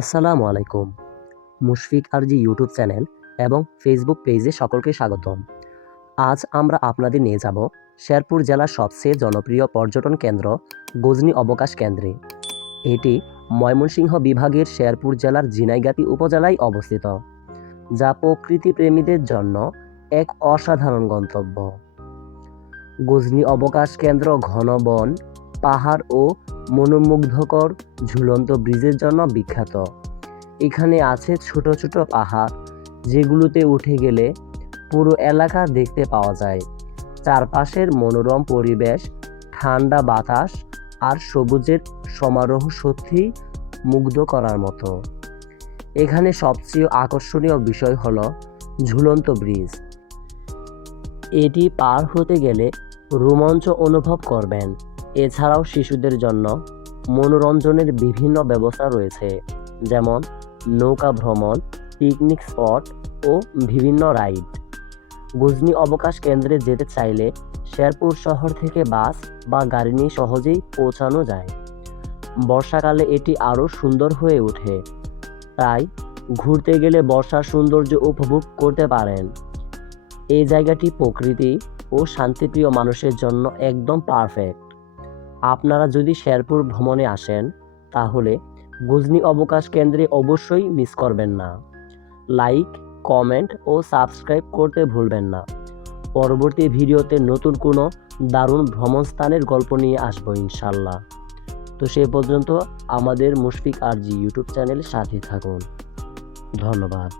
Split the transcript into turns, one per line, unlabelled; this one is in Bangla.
আসসালামু আলাইকুম। মুশফিক আরজি ইউটিউব চ্যানেল এবং ফেসবুক পেজে সকলকে স্বাগতম। আজ আমরা আপনাদের নিয়ে যাব শেরপুর জেলার সবচেয়ে জনপ্রিয় পর্যটন কেন্দ্র গজনি অবকাশ কেন্দ্রে। এটি ময়মনসিংহ বিভাগের শেরপুর জেলার ঝিনাইগাতি উপজেলায় অবস্থিত, যা প্রকৃতি প্রেমীদের জন্য এক অসাধারণ গন্তব্য। গজনি অবকাশ কেন্দ্র ঘন বন, পাহাড় ও মনোমুগ্ধকর, ঝুলন্ত ব্রিজের জন্য বিখ্যাত। এখানে আছে ছোট ছোট পাহাড়, যেগুলোতে উঠে গেলে পুরো এলাকা দেখতে পাওয়া যায়। চারপাশের মনোরম পরিবেশ, ঠান্ডা বাতাস আর সবুজের সমারোহ সত্যি মুগ্ধ করার মতো। এখানে সবচেয়ে আকর্ষণীয় বিষয় হল ঝুলন্ত ব্রিজ। এটি পার হতে গেলে রোমাঞ্চ অনুভব করবেন। এছাড়াও শিশুদের জন্য মনোরঞ্জনের বিভিন্ন ব্যবস্থা রয়েছে, যেমন নৌকা ভ্রমণ, পিকনিক স্পট ও বিভিন্ন রাইড। গুজনি অবকাশ কেন্দ্রে যেতে চাইলে শেরপুর শহর থেকে বাস বা গাড়ি নিয়ে সহজেই পৌঁছানো যায়। বর্ষাকালে এটি আরও সুন্দর হয়ে ওঠে। তাই ঘুরতে গেলে বর্ষার সৌন্দর্য উপভোগ করতে পারেন। এই জায়গাটি প্রকৃতি ও শান্তিপ্রিয় মানুষের জন্য একদম পারফেক্ট আপনারা যদি শেরপুর ভ্রমণে আসেন, তাহলে গুজনি অবকাশ কেন্দ্রে অবশ্যই মিস করবেন না। লাইক কমেন্ট ও সাবস্ক্রাইব করতে ভুলবেন না। পরবর্তী ভিডিওতে নতুন কোনো দারুণ ভ্রমণ স্থানের গল্প নিয়ে আসব ইনশাল্লাহ। তো সে পর্যন্ত আমাদের Mushfiq R G YouTube channel সাথে থাকুন। ধন্যবাদ।